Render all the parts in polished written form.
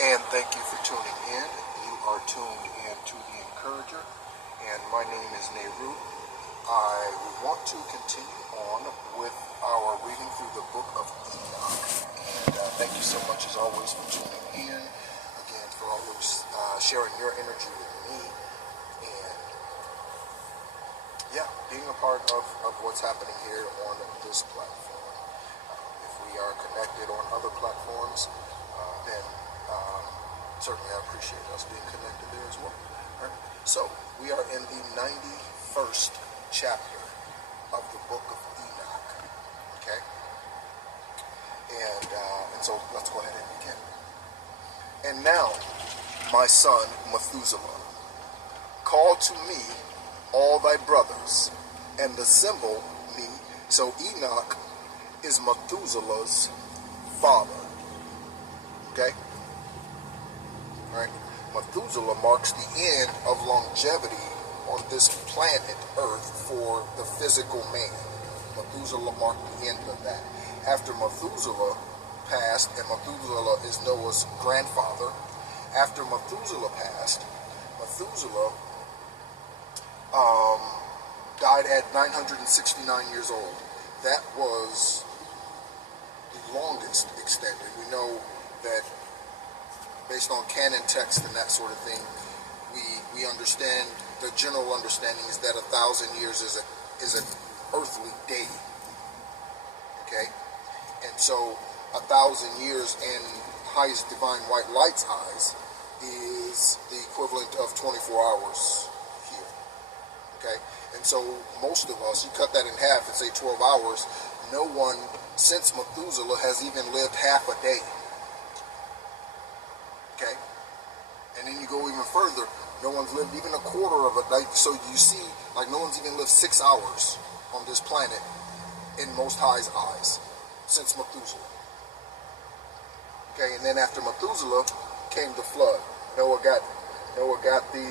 And thank you for tuning in. You are tuned in to The Encourager, and my name is Nehru. I want to continue on with our reading through the book of Enoch. And thank you so much, as always, for tuning in. Again, for always sharing your energy with me. And yeah, being a part of what's happening here on this platform. If we are connected on other platforms, then certainly I appreciate us being connected there as well. All right. So we are in the 91st chapter of the book of Enoch. Okay? And so let's go ahead and begin. And now, my son Methuselah, call to me all thy brothers, and assemble me. So Enoch is Methuselah's father. Okay? All right? Methuselah marks the end of longevity on this planet Earth for the physical man. Methuselah marked the end of that. After Methuselah passed, and Methuselah is Noah's grandfather, after Methuselah passed, Methuselah died at 969 years old. That was the longest extended. We know that based on canon text and that sort of thing, we understand, the general understanding is that 1,000 years is an earthly day. Okay? And so 1,000 years in highest divine white light's eyes is the equivalent of 24 hours here. Okay? And so most of us, you cut that in half and say 12 hours, no one since Methuselah has even lived half a day. Okay? And then you go even further, no one's lived even a quarter of a day. So you see, like, no one's even lived 6 hours on this planet in Most High's eyes since Methuselah. Okay, and then after Methuselah came the flood. Noah got the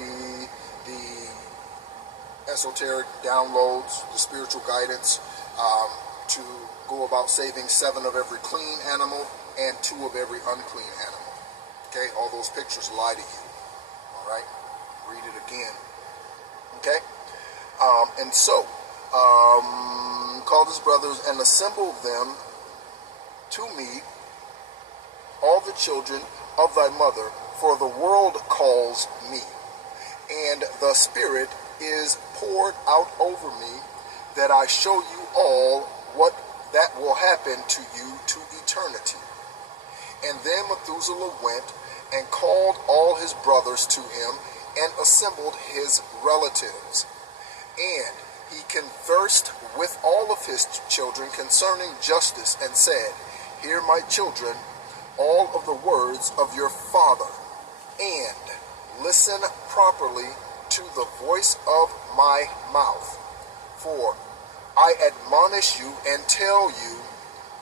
esoteric downloads, the spiritual guidance, to go about saving 7 of every clean animal and 2 of every unclean animal. Okay, all those pictures lie to you. All right, read it again. Okay, and so called his brothers and assembled them to me, all the children of thy mother, for the world calls me, and the Spirit is poured out over me, that I show you all what that will happen to you to eternity. And then Methuselah went and called all his brothers to him and assembled his relatives. And he conversed with all of his children concerning justice and said, Hear, my children, all of the words of your father, and listen properly to the voice of my mouth. For I admonish you and tell you,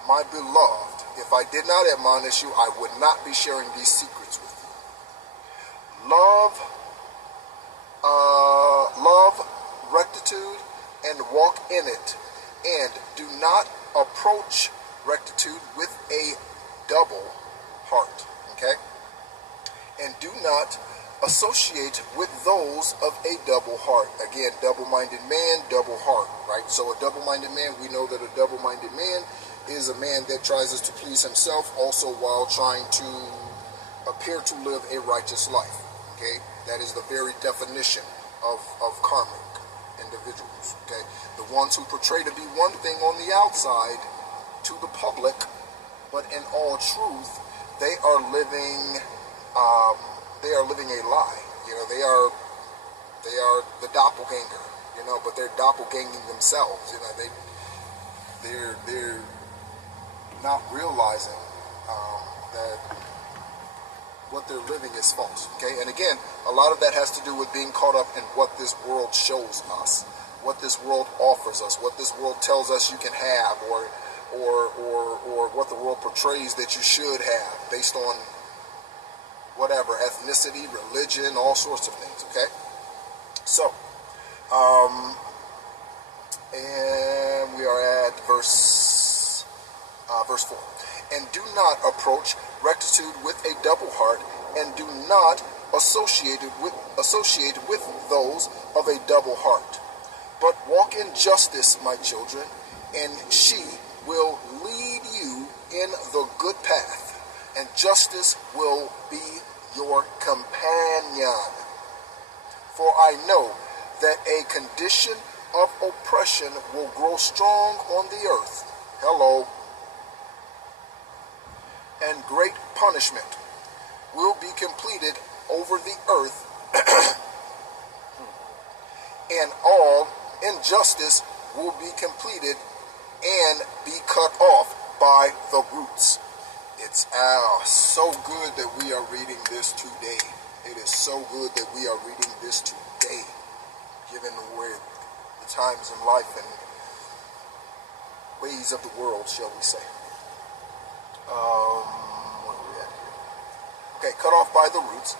my beloved, if I did not admonish you, I would not be sharing these secrets with you. Love rectitude and walk in it, and do not approach rectitude with a double heart. Okay? And do not associate with those of a double heart. Again, double-minded man, double heart, right? So a double-minded man, we know that a double-minded man is a man that tries to please himself, also while trying to appear to live a righteous life. Okay? That is the very definition of karmic individuals. Okay? The ones who portray to be one thing on the outside to the public, but in all truth, they are living a lie. You know, they are the doppelganger. You know, but they're doppelganging themselves. You know, they're not realizing that what they're living is false. Okay, and again, a lot of that has to do with being caught up in what this world shows us, what this world offers us, what this world tells us you can have, or what the world portrays that you should have, based on whatever, ethnicity, religion, all sorts of things. Okay, so and we are at verse Verse 4. And do not approach rectitude with a double heart, and do not associate with those of a double heart. But walk in justice, my children, and she will lead you in the good path, and justice will be your companion. For I know that a condition of oppression will grow strong on the earth. Hello. And great punishment will be completed over the earth, and all injustice will be completed and be cut off by the roots. It's so good that we are reading this today. It is so good that we are reading this today, given where the times in life and ways of the world, shall we say. Where are we at here? Okay, cut off by the roots,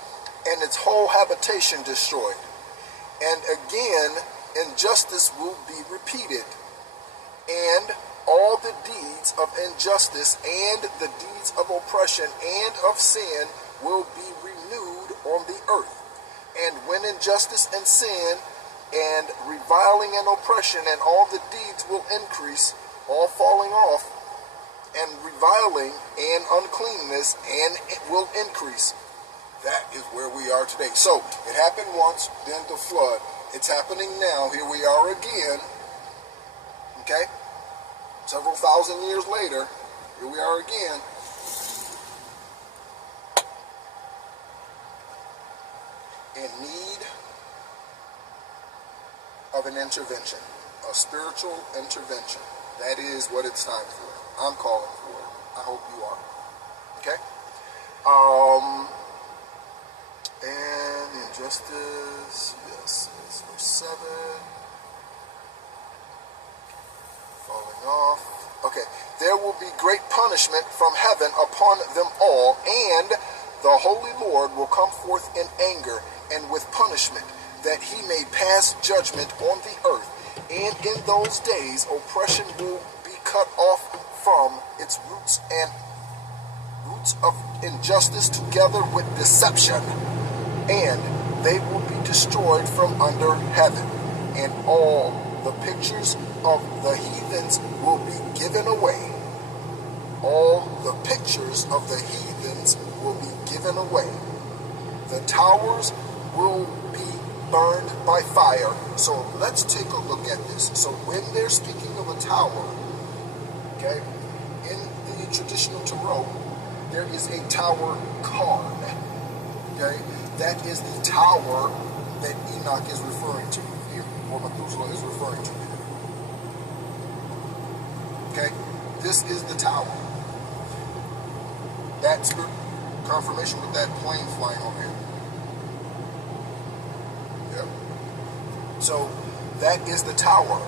and its whole habitation destroyed. And again, injustice will be repeated, and all the deeds of injustice and the deeds of oppression and of sin will be renewed on the earth. And when injustice and sin and reviling and oppression and all the deeds will increase, all falling off, and reviling and uncleanness and it will increase. That is where we are today. So it happened once, then the flood. It's happening now. Here we are again. Okay? Several thousand years later, here we are again. In need of an intervention, a spiritual intervention. That is what it's time for. I'm calling for it. I hope you are. Okay? And injustice, yes, it's verse 7. Falling off. Okay. There will be great punishment from heaven upon them all, and the Holy Lord will come forth in anger and with punishment, that he may pass judgment on the earth. And in those days oppression will be cut off from its roots, and roots of injustice together with deception, and they will be destroyed from under heaven, and all the pictures of the heathens will be given away. All the pictures of the heathens will be given away. The towers will be burned by fire. So let's take a look at this. So when they're speaking of a tower, okay, in the traditional tarot, there is a tower card. Okay, that is the tower that Enoch is referring to here, or Methuselah is referring to here. Okay, this is the tower. That's the confirmation with that plane flying over here. Yep. So that is the tower.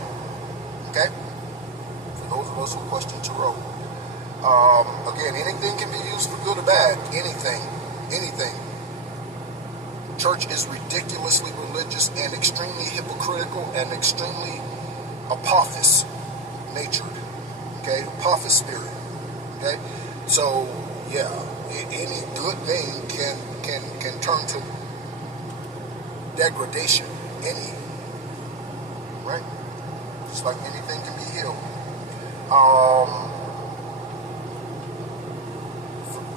Okay? For those of us who question tarot. Again, anything can be used for good or bad. Anything. Anything. Church is ridiculously religious and extremely hypocritical and extremely apophis natured. Okay? Apophis spirit. Okay? So, yeah, any good thing can turn to degradation. Any. Right? Just like anything can be healed.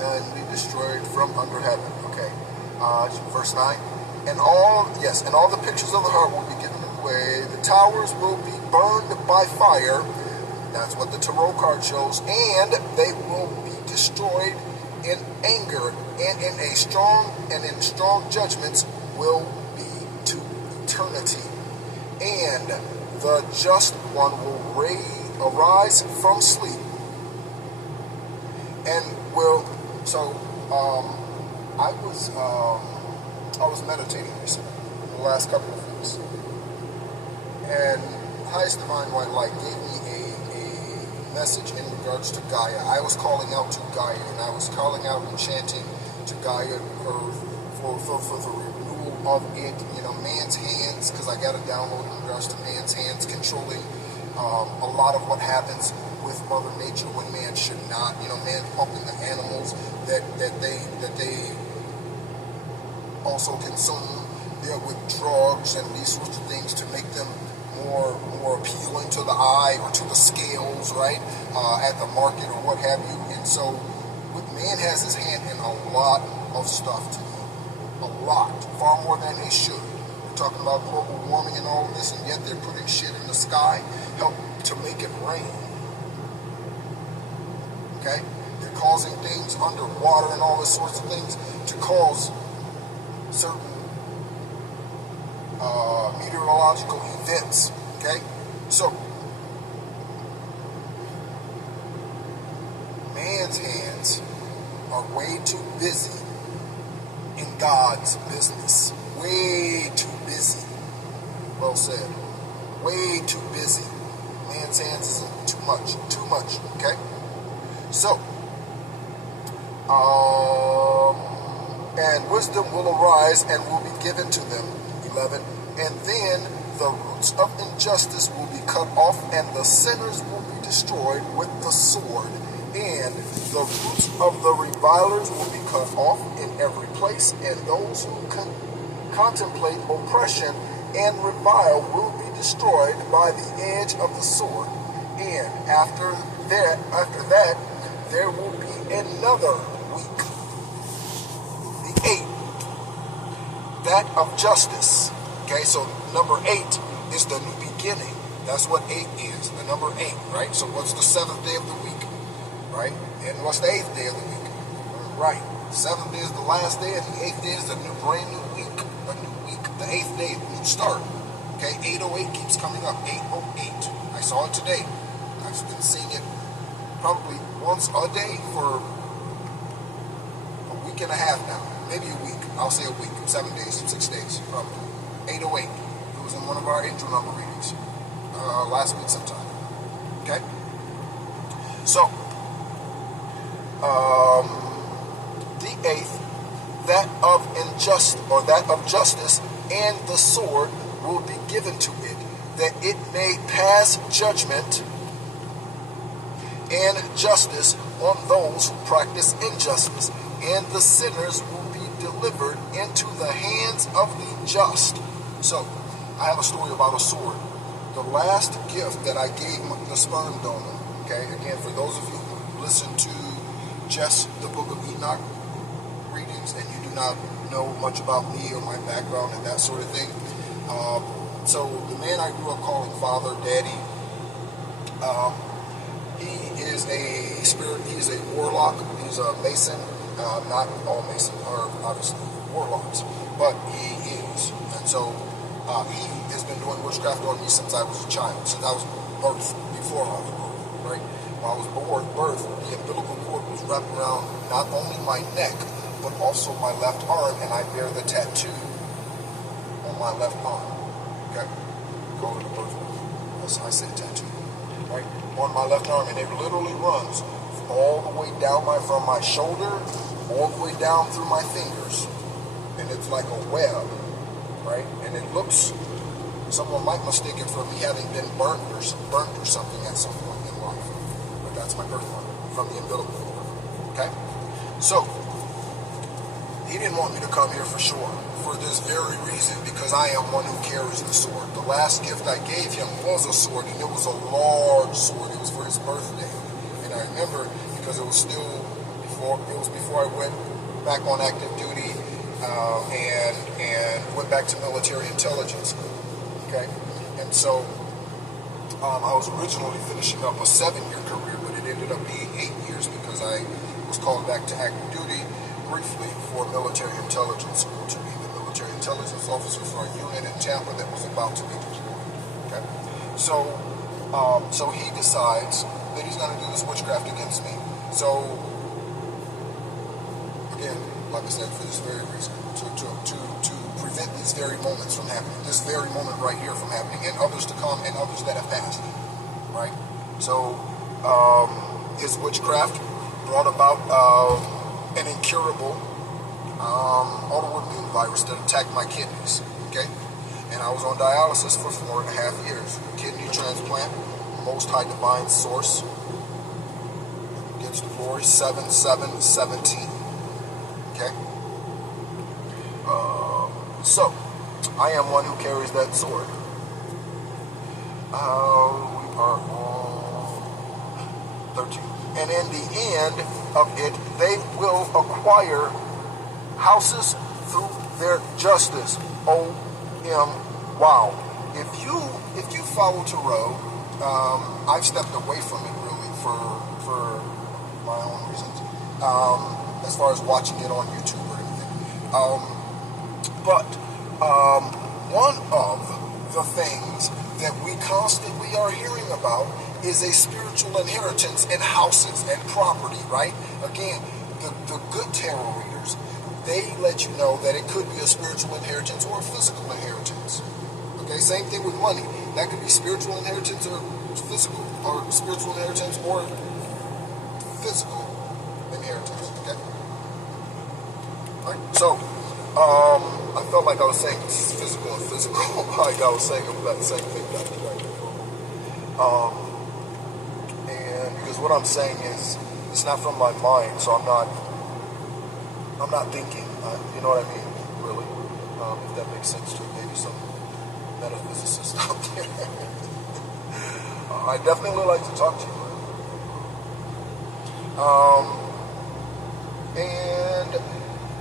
And be destroyed from under heaven. Okay. Verse 9. And all the pictures of the heart will be given away. The towers will be burned by fire. That's what the tarot card shows. And they will be destroyed in anger, and in strong judgments will be to eternity. And the just one will arise from sleep and will. So I was meditating recently in the last couple of weeks, and Highest Divine White Light gave me a message in regards to Gaia. I was calling out to Gaia, and I was calling out and chanting to Gaia for the renewal of it, man's hands, because I got a download in regards to man's hands controlling a lot of what happens with Mother Nature when man should whatnot. You know, man pumping the animals that they also consume. There with drugs and these sorts of things to make them more appealing to the eye or to the scales, right? At the market or what have you. And so, man has his hand in a lot of stuff today. A lot, far more than he should. We're talking about global warming and all of this, and yet they're putting shit in the sky, help to make it rain. Okay? They're causing things underwater and all these sorts of things to cause certain meteorological events. Okay? So, man's hands are way too busy in God's business. Way too busy. Well said. Way too busy. Man's hands is too much. Too much. Okay? So, and wisdom will arise and will be given to them. 11. And then the roots of injustice will be cut off, and the sinners will be destroyed with the sword. And the roots of the revilers will be cut off in every place, and those who contemplate oppression and revile will be destroyed by the edge of the sword. And after that, there will be another week, the 8th, that of justice. Okay, so number 8 is the new beginning. That's what 8 is, the number 8, right? So what's the 7th day of the week, right? And what's the 8th day of the week? Right, 7th day is the last day, and the 8th day is the new, brand new week, a new week. The 8th day, new start. Okay, 808 keeps coming up, 808. I saw it today. I've been seeing it probably once a day for a week and a half now. Maybe a week. I'll say a week. 7 days, 6 days, probably. 808. It was in one of our angel number readings last week sometime. Okay? So, the 8th, that of justice, and the sword will be given to it, that it may pass judgment and justice on those who practice injustice, and the sinners will be delivered into the hands of the just. So, I have a story about a sword. The last gift that I gave the sperm donor, okay, again, for those of you who listen to just the book of Enoch readings and you do not know much about me or my background and that sort of thing. So the man I grew up calling father, daddy, he is a spirit, he is a warlock, he's a mason, not all masons are obviously warlocks, but he is. And so he has been doing witchcraft on me since I was a child, since I was birthed, before I was born, right? When I was birthed, the umbilical cord was wrapped around not only my neck, but also my left arm, and I bear the tattoo on my left arm. Okay? Call it a birth mark. That's how I say tattoo. Right? On my left arm, and it literally runs all the way down from my shoulder, all the way down through my fingers. And it's like a web, right? And it looks, someone might mistake it for me having been burnt or something at some point in life. But that's my birthmark from the umbilical cord. Okay? So, he didn't want me to come here for sure, for this very reason, because I am one who carries the sword. The last gift I gave him was a sword, and it was a large sword. It was for his birthday. And I remember, because it was still before I went back on active duty and went back to military intelligence. Okay? And so, I was originally finishing up a 7-year career, but it ended up being 8 years because I was called back to active duty briefly for military intelligence school to be the military intelligence officer for a unit in Tampa that was about to be deployed. Okay, so he decides that he's going to do this witchcraft against me. So again, like I said, for this very reason, to prevent these very moments from happening, this very moment right here from happening, and others to come, and others that have passed. Right. So his witchcraft brought about an incurable autoimmune virus that attacked my kidneys, okay? And I was on dialysis for 4.5 years. Kidney transplant, most high divine source. Get Against the Glory, 7:7-17. Okay? So, I am one who carries that sword. We are on 13. And in the end of it, they will acquire houses through their justice. Wow. If you follow Tarot, I've stepped away from it really for my own reasons, as far as watching it on YouTube or anything. But one of the things that we constantly are hearing about is a spiritual inheritance in houses and property, right? Again, the good tarot readers, they let you know that it could be a spiritual inheritance or a physical inheritance. Okay, same thing with money. That could be spiritual inheritance or physical, or spiritual inheritance or physical inheritance. Okay? All right, so, I felt like I was saying physical and physical, like I was saying about the same thing back to back. And because what I'm saying is, it's not from my mind, so I'm not thinking, you know what I mean, really, if that makes sense to maybe some metaphysicists out there. I definitely like to talk to you. And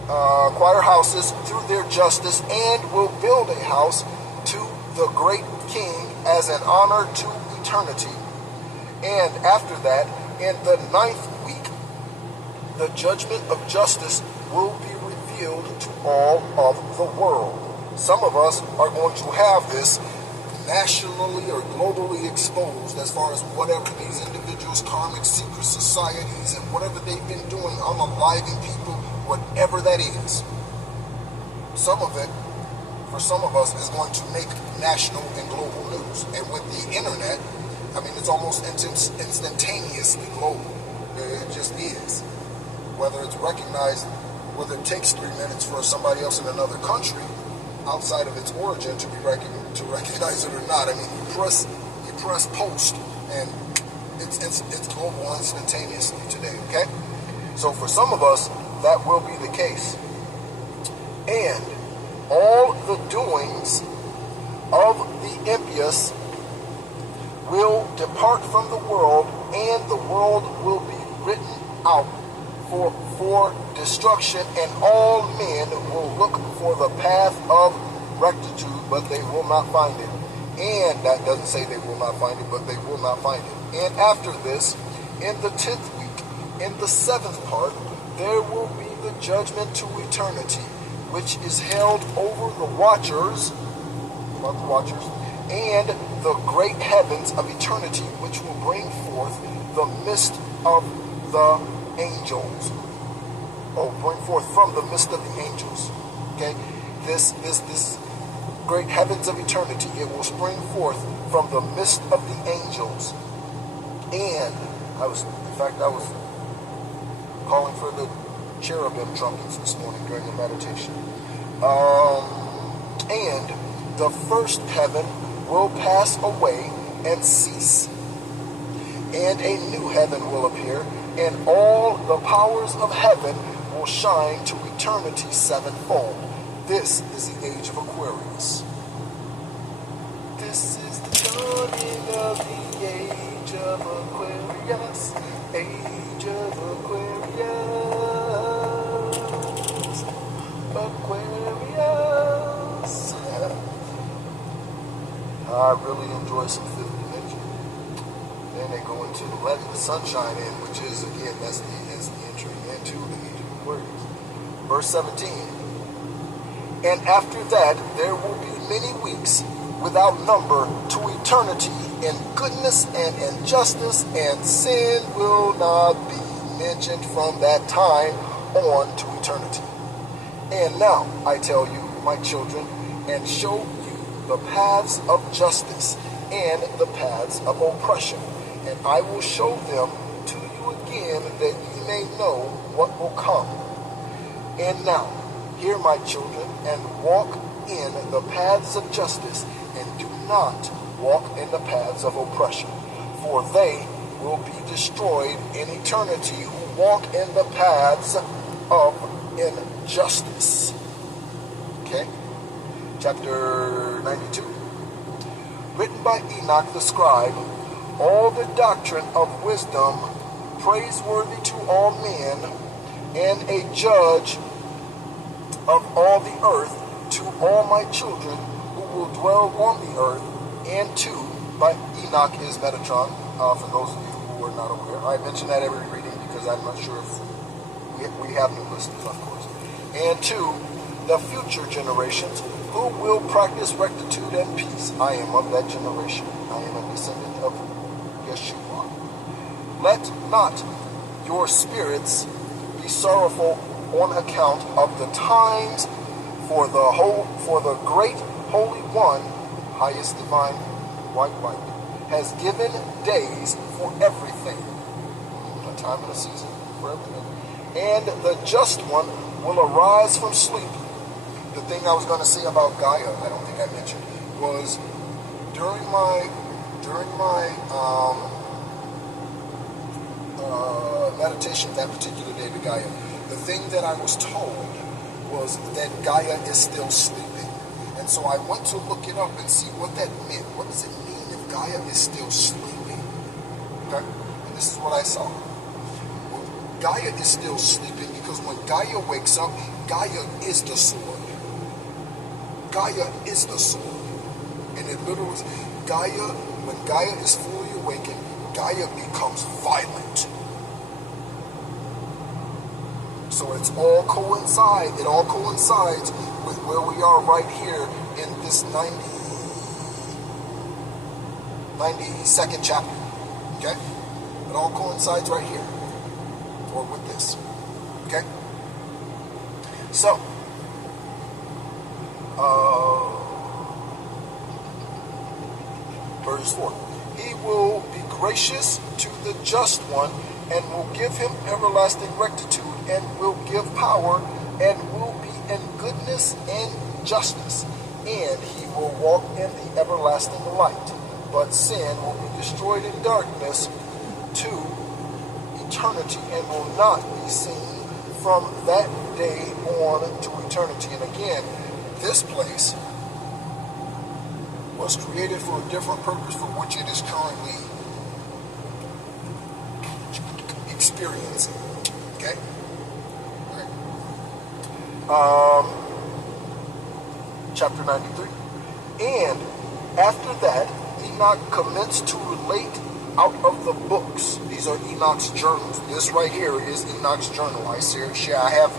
acquire houses through their justice, and will build a house to the great king as an honor to eternity. And after that, in the 9th week, the judgment of justice will be revealed to all of the world. Some of us are going to have this nationally or globally exposed as far as whatever these individuals, karmic secret societies, and whatever they've been doing, unaliving people, whatever that is. Some of it, for some of us, is going to make national and global news. And with the internet, I mean, it's almost instantaneously global. It just is. Whether it's recognized, whether it takes 3 minutes for somebody else in another country outside of its origin to recognize it or not. I mean, you press post, and it's global instantaneously today. Okay, so for some of us, that will be the case, and all the doings of the impious will depart from the world, and the world will be written out for destruction, and all men will look for the path of rectitude, but they will not find it. And that doesn't say they will not find it, but they will not find it. And after this, in the 10th week, in the 7th part, there will be the judgment to eternity, which is held over the watchers, and the great heavens of eternity, which will bring forth the mist of the angels. Bring forth from the midst of the angels. Okay, this great heavens of eternity, it will spring forth from the midst of the angels. And I was calling for the cherubim trumpets this morning during the meditation. And the first heaven will pass away and cease, and a new heaven will appear, and all the powers of heaven will shine to eternity sevenfold. This is the age of Aquarius. This is the dawning of the age of Aquarius. Age of Aquarius. Aquarius. I really enjoy some fifth dimension. Then they go into letting the sunshine in, which is, again, that's the entry into the age of Aquarius. Verse 17. And after that, there will be many weeks without number to eternity in goodness and in justice, and sin will not be mentioned from that time on to eternity. And now I tell you, my children, and show you the paths of justice and the paths of oppression, and I will show them to you again, that ye may know what will come. And now, hear, my children, and walk in the paths of justice, and do not walk in the paths of oppression, for they will be destroyed in eternity who walk in the paths of injustice. Okay? Chapter 92. Written by Enoch the scribe, all the doctrine of wisdom, praiseworthy to all men, and a judge of all the earth, to all my children who will dwell on the earth, and to, by Enoch is Metatron, for those of you who are not aware. I mention that every reading because I'm not sure if we have new listeners, of course. And to the future generations who will practice rectitude and peace. I am of that generation. I am a descendant of Yeshua. Let not your spirits be sorrowful on account of the times, for the great Holy One, highest divine, white, has given days for everything. A time and a season for everything. And the just one will arise from sleep. The thing I was going to say about Gaia, I don't think I mentioned, was during my meditation that particular day to Gaia, the thing that I was told was that Gaia is still sleeping. And so I went to look it up and see what that meant. What does it mean if Gaia is still sleeping? Okay? And this is what I saw. Well, Gaia is still sleeping because when Gaia wakes up, Gaia is the sword. Gaia is the sword. And it literally is Gaia, when Gaia is fully awakened, Gaia becomes violent. So it all coincides with where we are right here in this 92nd chapter. Okay? It all coincides right here. Or with this. Okay? So, verse 4. He will be gracious to the just one and will give him everlasting rectitude and will give power and will be in goodness and justice. And he will walk in the everlasting light. But sin will be destroyed in darkness to eternity and will not be seen from that day on to eternity. And again, this place was created for a different purpose for which it is currently experiencing. Okay? Chapter 93. And after that, Enoch commenced to relate out of the books. These are Enoch's journals. This right here is Enoch's journal. I have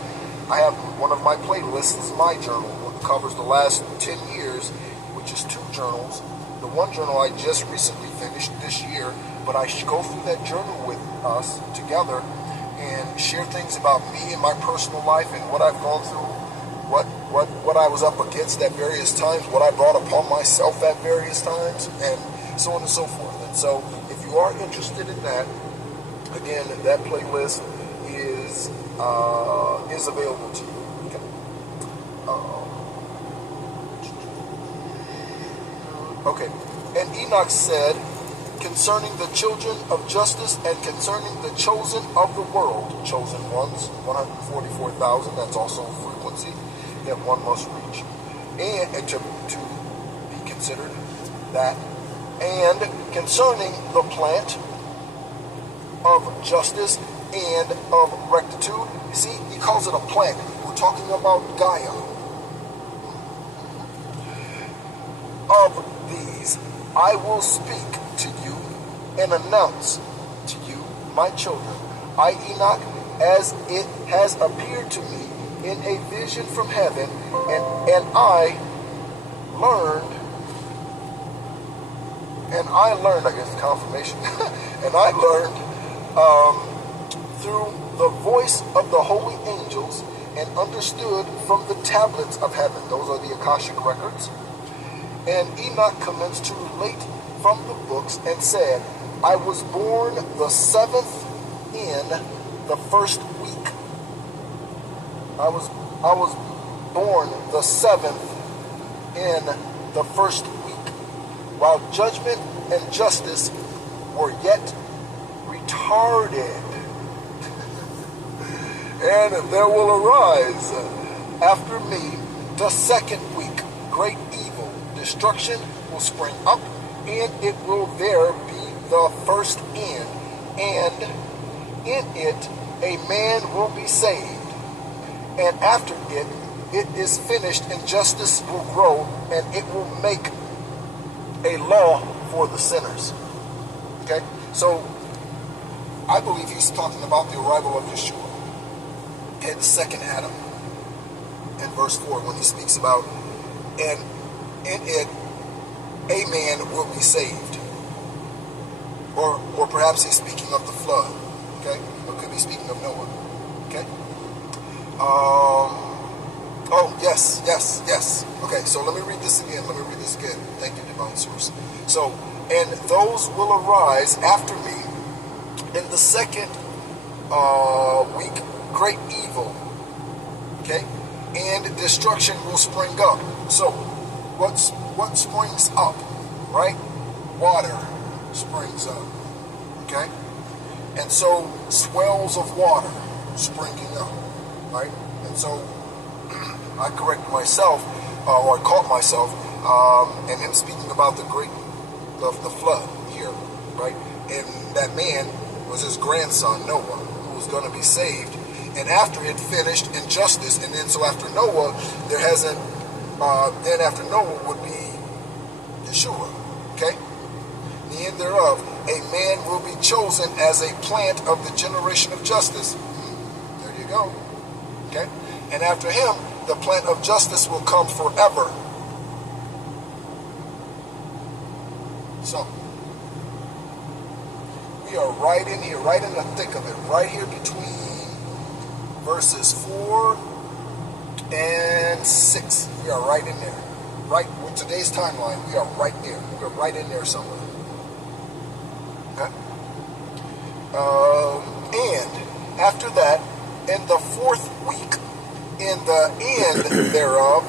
one of my playlists is my journal, what covers the last 10 years, which is 2 journals. The one journal I just recently finished this year, but I go through that journal with us together and share things about me and my personal life and what I've gone through, what I was up against at various times, what I brought upon myself at various times, and so on and so forth. And so, if you are interested in that, again, that playlist is available to you. Okay. And Enoch said, concerning the children of justice and concerning the chosen of the world, chosen ones, 144,000, that's also a frequency that one must reach, and to be considered that, and concerning the plant of justice and of rectitude. You see, he calls it a plant. We're talking about Gaia. Of these I will speak to you and announce to you, my children, I, Enoch, as it has appeared to me in a vision from heaven, and I learned, I guess confirmation, and I learned through the voice of the holy angels and understood from the tablets of heaven. Those are the Akashic records. And Enoch commenced to relate from the books and said, I was born the 7th in the first week. I was born the 7th in the first week, while judgment and justice were yet retarded. And there will arise after me the second week great evil. Destruction will spring up, and it will there be the first end. And in it a man will be saved. And after it is finished, and justice will grow, and it will make a law for the sinners. Okay? So, I believe he's talking about the arrival of Yeshua. Okay, the second Adam. In verse 4, when he speaks about, and in it, a man will be saved. Or perhaps he's speaking of the flood. Okay? Or could be speaking of Noah. Okay? Oh, yes. Okay, so let me read this again. Thank you, Divine Source. So, and those will arise after me in the second week great evil. Okay? And destruction will spring up. So, what springs up? Right? Water springs up. Okay? And so, swells of water springing up. Right? And so, I corrected myself, or I caught myself, and him speaking about the flood here, right? And that man was his grandson, Noah, who was going to be saved. And after it finished in justice, and then so after Noah, then after Noah would be Yeshua, okay? The end thereof, a man will be chosen as a plant of the generation of justice. There you go, okay? And after him, the plant of justice will come forever. So, we are right in here, right in the thick of it, right here between verses 4 and 6. We are right in there. Right with today's timeline, we are right there. We're right in there somewhere. Okay? And after that, in the fourth week, in the end thereof,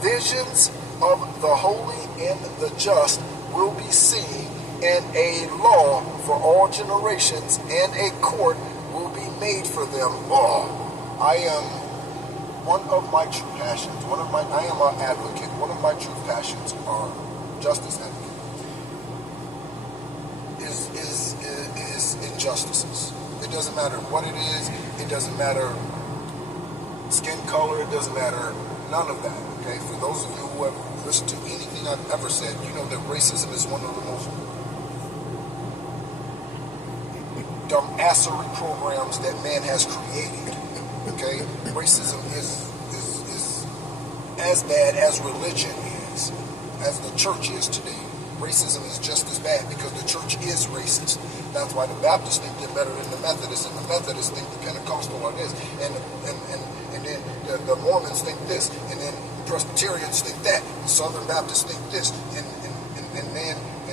visions of the holy and the just will be seen, and a law for all generations, and a court will be made for them. Oh, I am one of my true passions. I am an advocate. One of my true passions are justice advocate. Is injustices. It doesn't matter what it is. It doesn't matter skin color, it doesn't matter, none of that, okay? For those of you who have listened to anything I've ever said, you know that racism is one of the most dumbassery programs that man has created, okay? Racism is as bad as religion is, as the church is today. Racism is just as bad because the church is racist. That's why the Baptists think they're better than the Methodists, and the Methodists think the Pentecostal are this, and then the Mormons think this, and then the Presbyterians think that, the Southern Baptists think this, and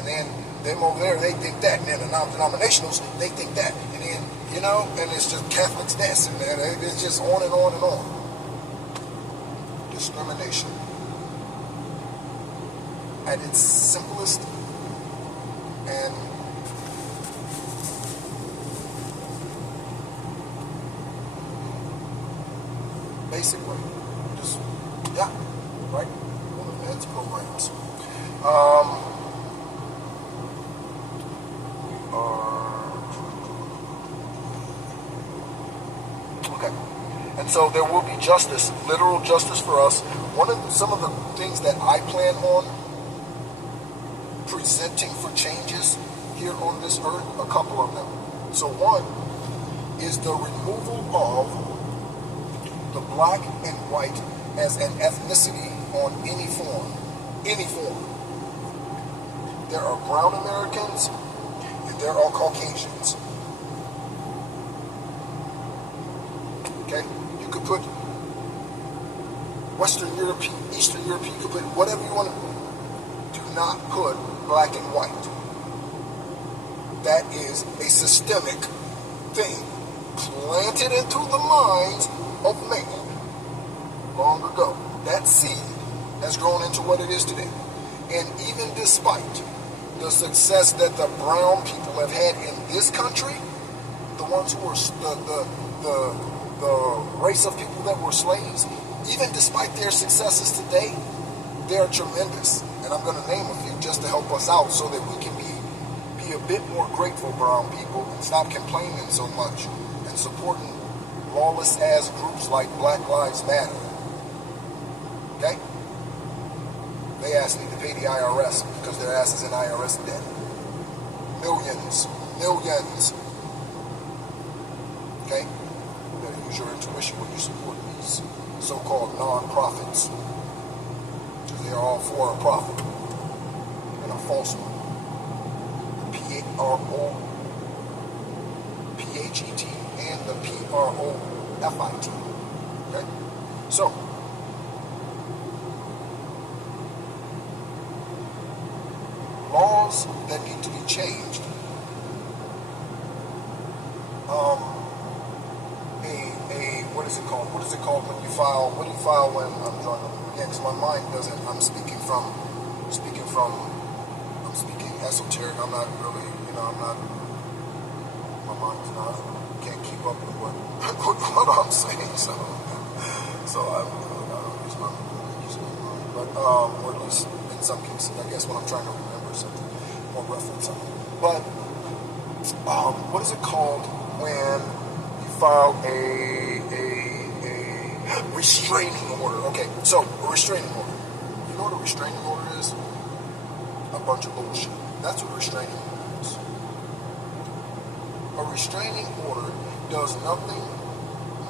then them over there, they think that, and then the non-denominationals, they think that, and then, you know, and it's just Catholics this, and then it's just on and on and on. Discrimination at its simplest and basic way. Just, yeah, right? One of the heads programs. Okay. And so there will be justice, literal justice for us. Some of the things that I plan on presenting for changes here on this earth, a couple of them. So one is the removal of the black and white as an ethnicity on any form. Any form. There are brown Americans and there are Caucasians. Okay? You could put Western European, Eastern European, you could put whatever you want to. Do not put black and white. That is a systemic thing planted into the minds of man long ago. That seed has grown into what it is today. And even despite the success that the brown people have had in this country, ones who were the race of people that were slaves, even despite their successes today, they are tremendous. And I'm going to name a few just to help us out so that we can be a bit more grateful, brown people, and stop complaining so much and supporting lawless ass groups like Black Lives Matter. Okay? They ass need to pay the IRS because their ass is in IRS debt. Millions. Okay? You better use your intuition when you support these so-called non-profits, because they are all for a profit and a false one. P-R-O-P-H-E-T and the P-R-O-F-I-T. Okay? So, laws that need to be changed. What is it called? What is it called when you file? What do you file when I'm drawing? Yeah, because my mind doesn't. I'm speaking esoteric. I'm not really, I'm not. My mind's not. Can't keep up with what I'm saying. So I'm use my mind, but or at least in some cases, I guess when I'm trying to remember something or reference something. But what is it called when you file a restraining order? Okay, so a restraining order. You know what a restraining order is? A bunch of bullshit. That's what a restraining order is. A restraining order does nothing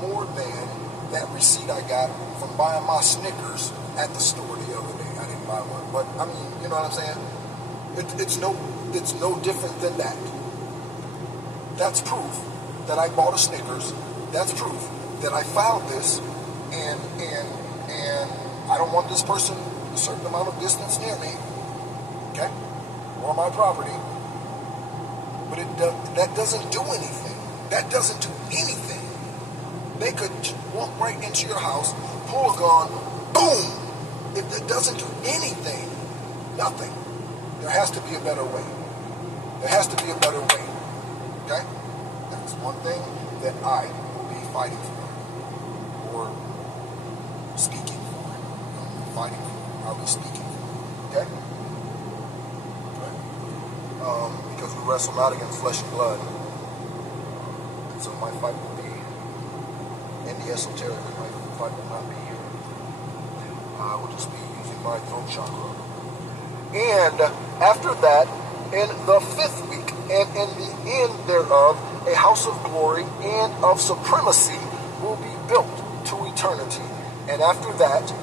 more than that receipt I got from buying my Snickers at the store the other day. I didn't buy one, but I mean, you know what I'm saying? It's no different than that. That's proof that I bought a Snickers. That's proof that I filed this, and I don't want this person a certain amount of distance near me, okay, or my property. But that doesn't do anything. That doesn't do anything. They could walk right into your house, pull a gun, boom. It doesn't do anything. Nothing. There has to be a better way. There has to be a better way. Okay? That's one thing that I will be fighting for. Or speaking for. Fighting for. I'll be speaking for. Okay? Because we wrestle not against flesh and blood. And so my fight will be in the esoteric. My fight will not be here. I will just be using my throat chakra. And after that, in the 5th week, and in the end thereof, a house of glory and of supremacy will be built to eternity. And after that,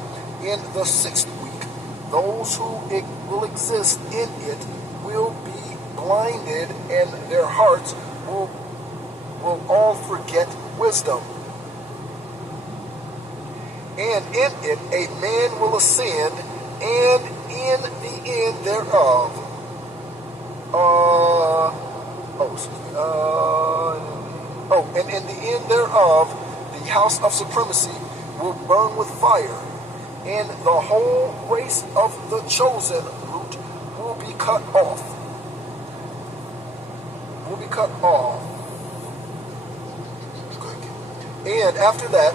in the 6th week, those who will exist in it will be blinded, and their hearts will all forget wisdom. And in it a man will ascend, and in the end thereof, and in the end thereof, the house of supremacy will burn with fire, and the whole race of the chosen root will be cut off. And after that,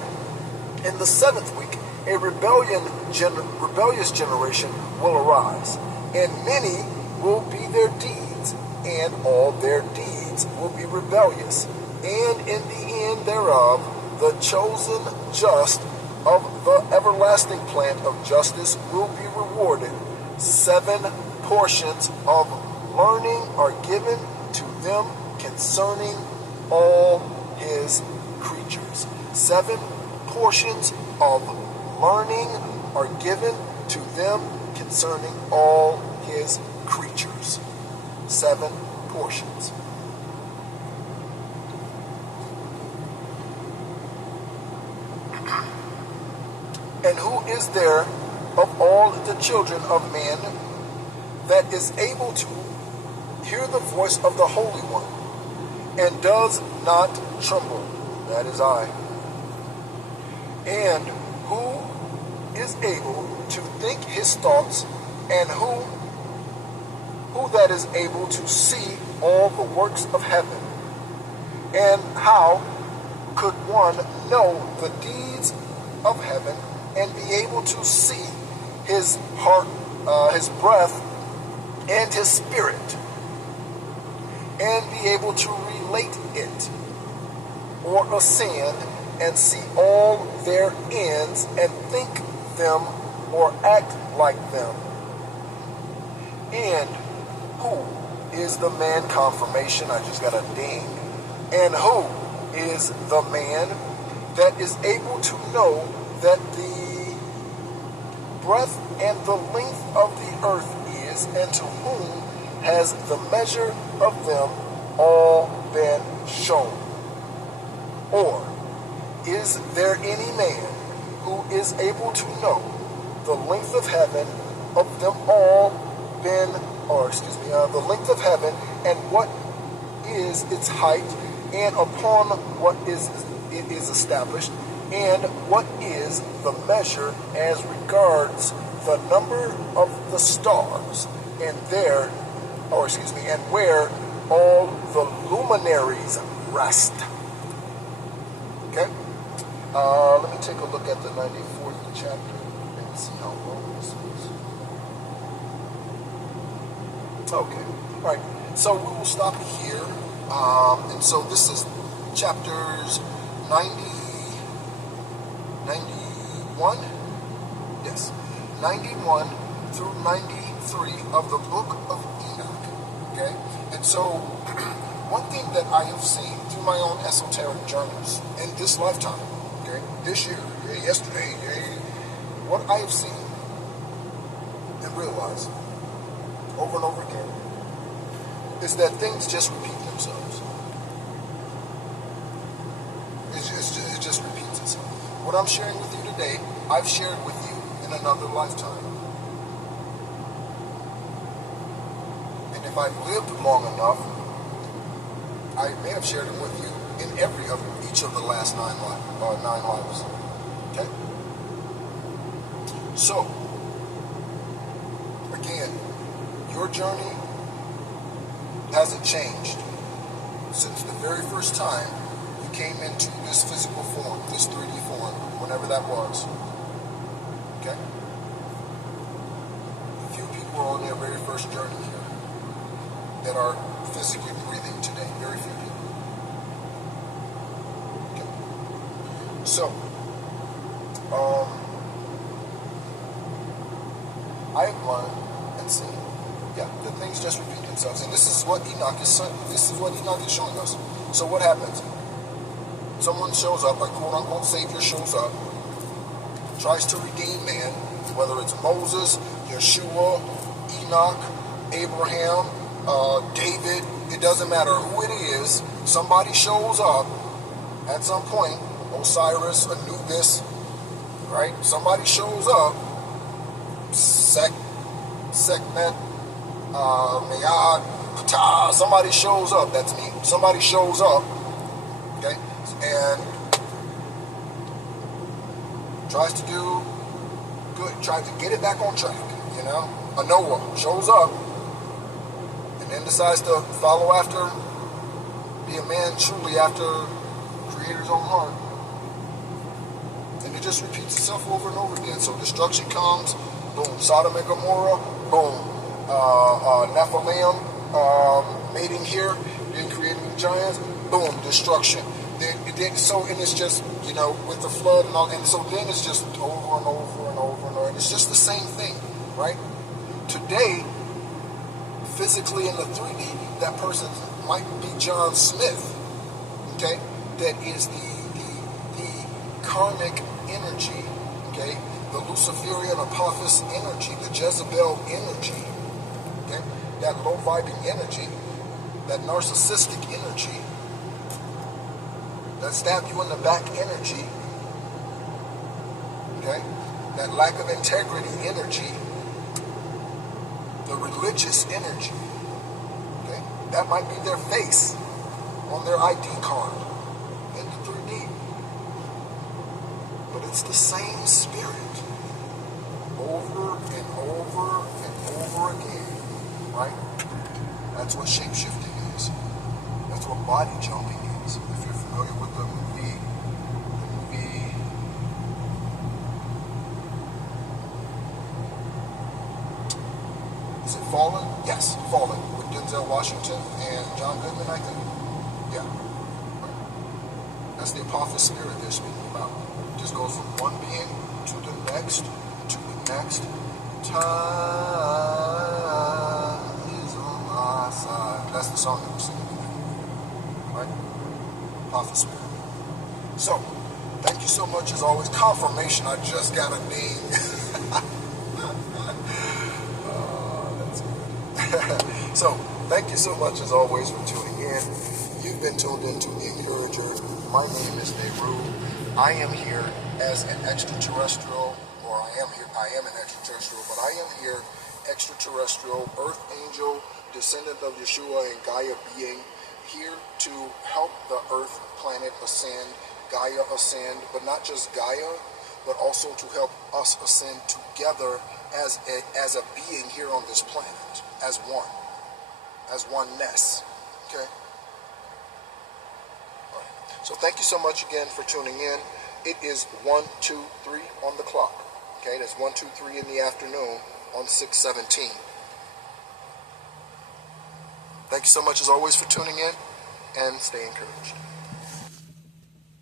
in the 7th week, a rebellious generation will arise, and many will be their deeds, and all their deeds will be rebellious. And in the end thereof, the chosen just of the everlasting plant of justice will be rewarded. 7 portions of learning are given to them concerning all his creatures. 7 portions of learning are given to them concerning all his creatures. 7 portions. And who is there of all the children of men that is able to hear the voice of the Holy One and does not tremble? That is I. And who is able to think his thoughts, and who that is able to see all the works of heaven? And how could one know the deeds of heaven and be able to see his heart, his breath, and his spirit, and be able to relate it, or ascend and see all their ends and think them or act like them? And who is the man confirmation? I just got a ding. And who is the man that is able to know that the breadth and the length of the earth is, and to whom has the measure of them all been shown? Or is there any man who is able to know the length of heaven of them all been, the length of heaven, and what is its height, and upon what is it is established, and what is the measure as regards the number of the stars, and and where all the luminaries rest? Okay? Let me take a look at the 94th chapter and see how long this is. Okay, all right. So we will stop here. And so this is chapters 91? Yes. 91 through 93 of the book of Enoch. Okay? And so, one thing that I have seen through my own esoteric journals in this lifetime, okay, this year, yesterday, what I have seen and realized over and over again is that things just repeat themselves. It just repeats itself. What I'm sharing with you today, I've shared with you in another lifetime. And if I've lived long enough, I may have shared them with you in each of the last nine lives. Okay? So, again, your journey hasn't changed since the very first time you came into this physical form, this 3D form, whenever that was. Okay? Few people are on their very first journey here that are physically breathing today. Very few people. Okay? So, I have learned and seen, that things just repeat themselves, and this is what Enoch is showing us. So what happens? Someone shows up, a quote-unquote savior shows up, tries to redeem man, whether it's Moses, Yeshua, Enoch, Abraham, David, it doesn't matter who it is, somebody shows up at some point, Osiris, Anubis, right? Somebody shows up, Sekhmet, Mayad, Ptah, somebody shows up, that's me. Somebody shows up, okay, and tries to do good, tries to get it back on track, A Noah shows up and then decides to follow after, be a man truly after Creator's own heart. And it just repeats itself over and over again. So destruction comes, boom, Sodom and Gomorrah, boom, Nephilim, mating here, then creating the giants, boom, destruction. And it's just, with the flood and all, and so then it's just over and over and over and over. It's just the same thing, right? Today, physically in the 3D, that person might be John Smith, okay? That is the karmic energy, okay? The Luciferian Apophis energy, the Jezebel energy, okay? That low-vibing energy, that narcissistic energy, that stab you in the back energy, okay? That lack of integrity energy, the religious energy, okay? That might be their face on their ID card in the 3D. But it's the same spirit over and over and over again, right? That's what shape-shifting is. That's what body jumping is. So if you're familiar with the movie, is it Fallen? Yes, Fallen, with Denzel Washington and John Goodman, I think. Yeah. That's the Apophis spirit they're speaking about. It just goes from one being to the next, to the next. Time is on my side. That's the song that we're singing today. Right? Apophis spirit. So, thank you so much as always. Confirmation, I just got a ding. That's good. So, thank you so much as always for tuning in. You've been tuned into The Encourager. My name is Nehru. I am here as an extraterrestrial, or I am an extraterrestrial, but I am here, extraterrestrial, earth angel, descendant of Yeshua and Gaia being, here to help the earth planet ascend, Gaia ascend, but not just Gaia, but also to help us ascend together as a being here on this planet, as oneness. Okay? All right. So thank you so much again for tuning in. It is 1, 2, 3 on the clock. Okay, that's 1, 2, 3 in the afternoon on 6/17. Thank you so much as always for tuning in, and stay encouraged.